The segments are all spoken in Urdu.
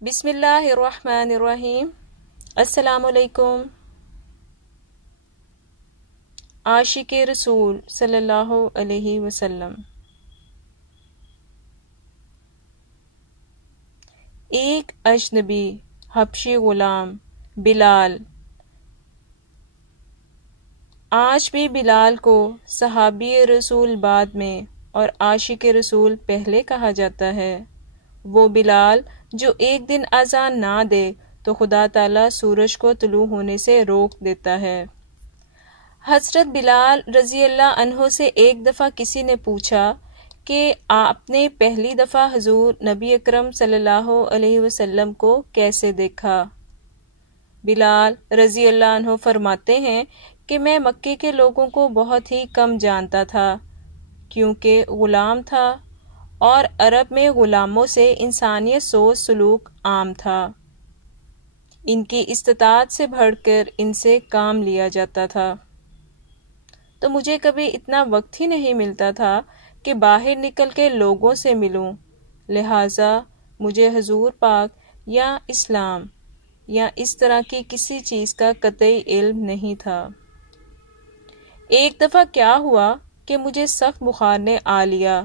بسم اللہ الرحمن الرحیم۔ السلام علیکم۔ عاشق رسول صلی اللہ علیہ وسلم۔ ایک اجنبی حبشی غلام بلال، آج بھی بلال کو صحابی رسول بعد میں اور عاشق رسول پہلے کہا جاتا ہے۔ وہ بلال جو ایک دن اذان نہ دے تو خدا تعالیٰ سورج کو طلوع ہونے سے روک دیتا ہے۔ حضرت بلال رضی اللہ عنہ سے ایک دفعہ کسی نے پوچھا کہ آپ نے پہلی دفعہ حضور نبی اکرم صلی اللہ علیہ وسلم کو کیسے دیکھا؟ بلال رضی اللہ عنہ فرماتے ہیں کہ میں مکے کے لوگوں کو بہت ہی کم جانتا تھا، کیونکہ غلام تھا اور عرب میں غلاموں سے انسانیت سوچ سلوک عام تھا۔ ان کی استطاعت سے بڑھ کر ان سے کام لیا جاتا تھا، تو مجھے کبھی اتنا وقت ہی نہیں ملتا تھا کہ باہر نکل کے لوگوں سے ملوں، لہٰذا مجھے حضور پاک یا اسلام یا اس طرح کی کسی چیز کا قطعی علم نہیں تھا۔ ایک دفعہ کیا ہوا کہ مجھے سخت بخار نے آ لیا۔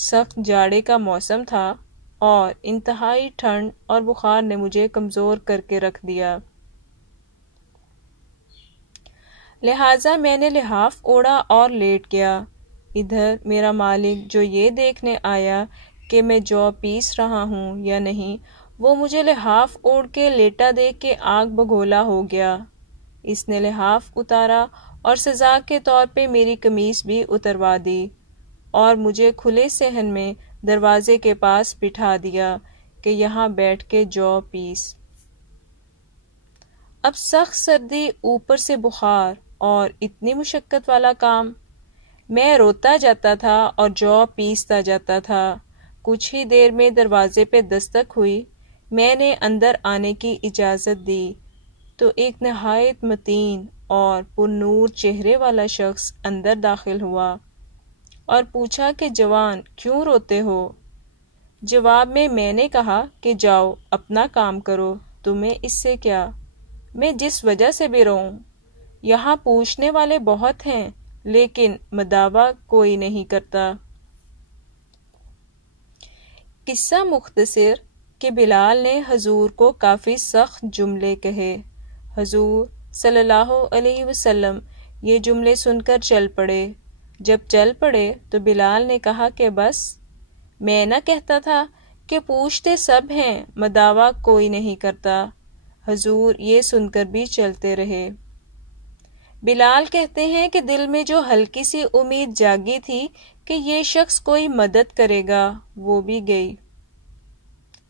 سخت جاڑے کا موسم تھا اور انتہائی ٹھنڈ اور بخار نے مجھے کمزور کر کے رکھ دیا، لہٰذا میں نے لحاف اوڑھا اور لیٹ گیا۔ ادھر میرا مالک جو یہ دیکھنے آیا کہ میں جو پیس رہا ہوں یا نہیں، وہ مجھے لحاف اوڑھ کے لیٹا دیکھ کے آگ بگولا ہو گیا۔ اس نے لحاف اتارا اور سزا کے طور پہ میری قمیص بھی اتروا دی اور مجھے کھلے صحن میں دروازے کے پاس بٹھا دیا کہ یہاں بیٹھ کے جو پیس۔ اب سخت سردی، اوپر سے بخار اور اتنی مشقت والا کام، میں روتا جاتا تھا اور جو پیستا جاتا تھا۔ کچھ ہی دیر میں دروازے پہ دستک ہوئی۔ میں نے اندر آنے کی اجازت دی تو ایک نہایت متین اور پر نور چہرے والا شخص اندر داخل ہوا اور پوچھا کہ جوان کیوں روتے ہو؟ جواب میں نے کہا کہ جاؤ اپنا کام کرو، تمہیں اس سے کیا؟ میں جس وجہ سے بھی رہوں، یہاں پوچھنے والے بہت ہیں لیکن مداوا کوئی نہیں کرتا۔ قصہ مختصر کہ بلال نے حضور کو کافی سخت جملے کہے۔ حضور صلی اللہ علیہ وسلم یہ جملے سن کر چل پڑے۔ جب چل پڑے تو بلال نے کہا کہ بس، میں نہ کہتا تھا کہ پوچھتے سب ہیں مداوا کوئی نہیں کرتا۔ حضور یہ سن کر بھی چلتے رہے۔ بلال کہتے ہیں کہ دل میں جو ہلکی سی امید جاگی تھی کہ یہ شخص کوئی مدد کرے گا وہ بھی گئی،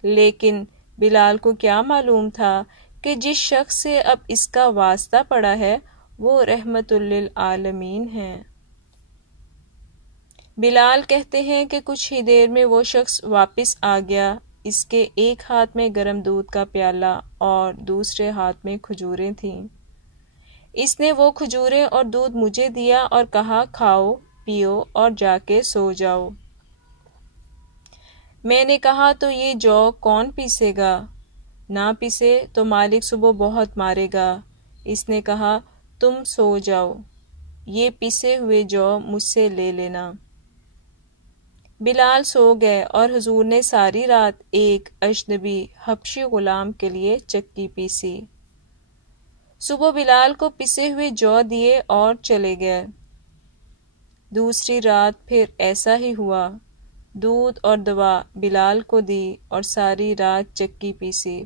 لیکن بلال کو کیا معلوم تھا کہ جس شخص سے اب اس کا واسطہ پڑا ہے وہ رحمت للعالمین ہے۔ بلال کہتے ہیں کہ کچھ ہی دیر میں وہ شخص واپس آ گیا۔ اس کے ایک ہاتھ میں گرم دودھ کا پیالہ اور دوسرے ہاتھ میں کھجوریں تھیں۔ اس نے وہ کھجوریں اور دودھ مجھے دیا اور کہا کھاؤ پیو اور جا کے سو جاؤ۔ میں نے کہا تو یہ جو کون پیسے گا؟ نہ پیسے تو مالک صبح بہت مارے گا۔ اس نے کہا تم سو جاؤ، یہ پیسے ہوئے جو مجھ سے لے لینا۔ بلال سو گئے اور حضور نے ساری رات ایک اجنبی حبشی غلام کے لیے چکی پیسی۔ صبح بلال کو پسے ہوئے جو دیے اور چلے گئے۔ دوسری رات پھر ایسا ہی ہوا، دودھ اور دوا بلال کو دی اور ساری رات چکی پیسی۔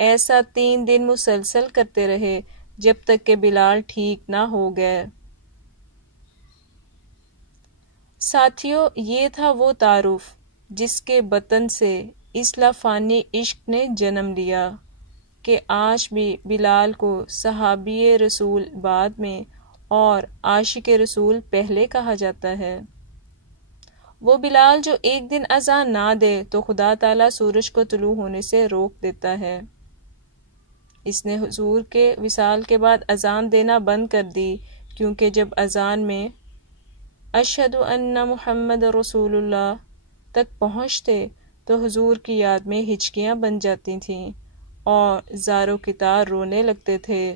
ایسا 3 دن مسلسل کرتے رہے جب تک کہ بلال ٹھیک نہ ہو گئے۔ ساتھیو، یہ تھا وہ تعارف جس کے بطن سے اس لافانی عشق نے جنم لیا کہ آج بھی بلال کو صحابی رسول بعد میں اور عاشق رسول پہلے کہا جاتا ہے۔ وہ بلال جو ایک دن اذان نہ دے تو خدا تعالیٰ سورج کو طلوع ہونے سے روک دیتا ہے۔ اس نے حضور کے وصال کے بعد اذان دینا بند کر دی، کیونکہ جب اذان میں اشہد ان محمد رسول اللہ تک پہنچتے تو حضور کی یاد میں ہچکیاں بن جاتی تھیں اور زار و کتار رونے لگتے تھے۔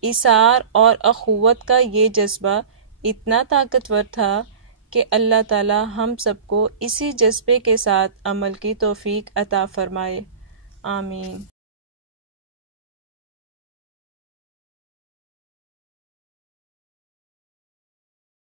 ایثار اور اخوت کا یہ جذبہ اتنا طاقتور تھا کہ اللہ تعالی ہم سب کو اسی جذبے کے ساتھ عمل کی توفیق عطا فرمائے، آمین۔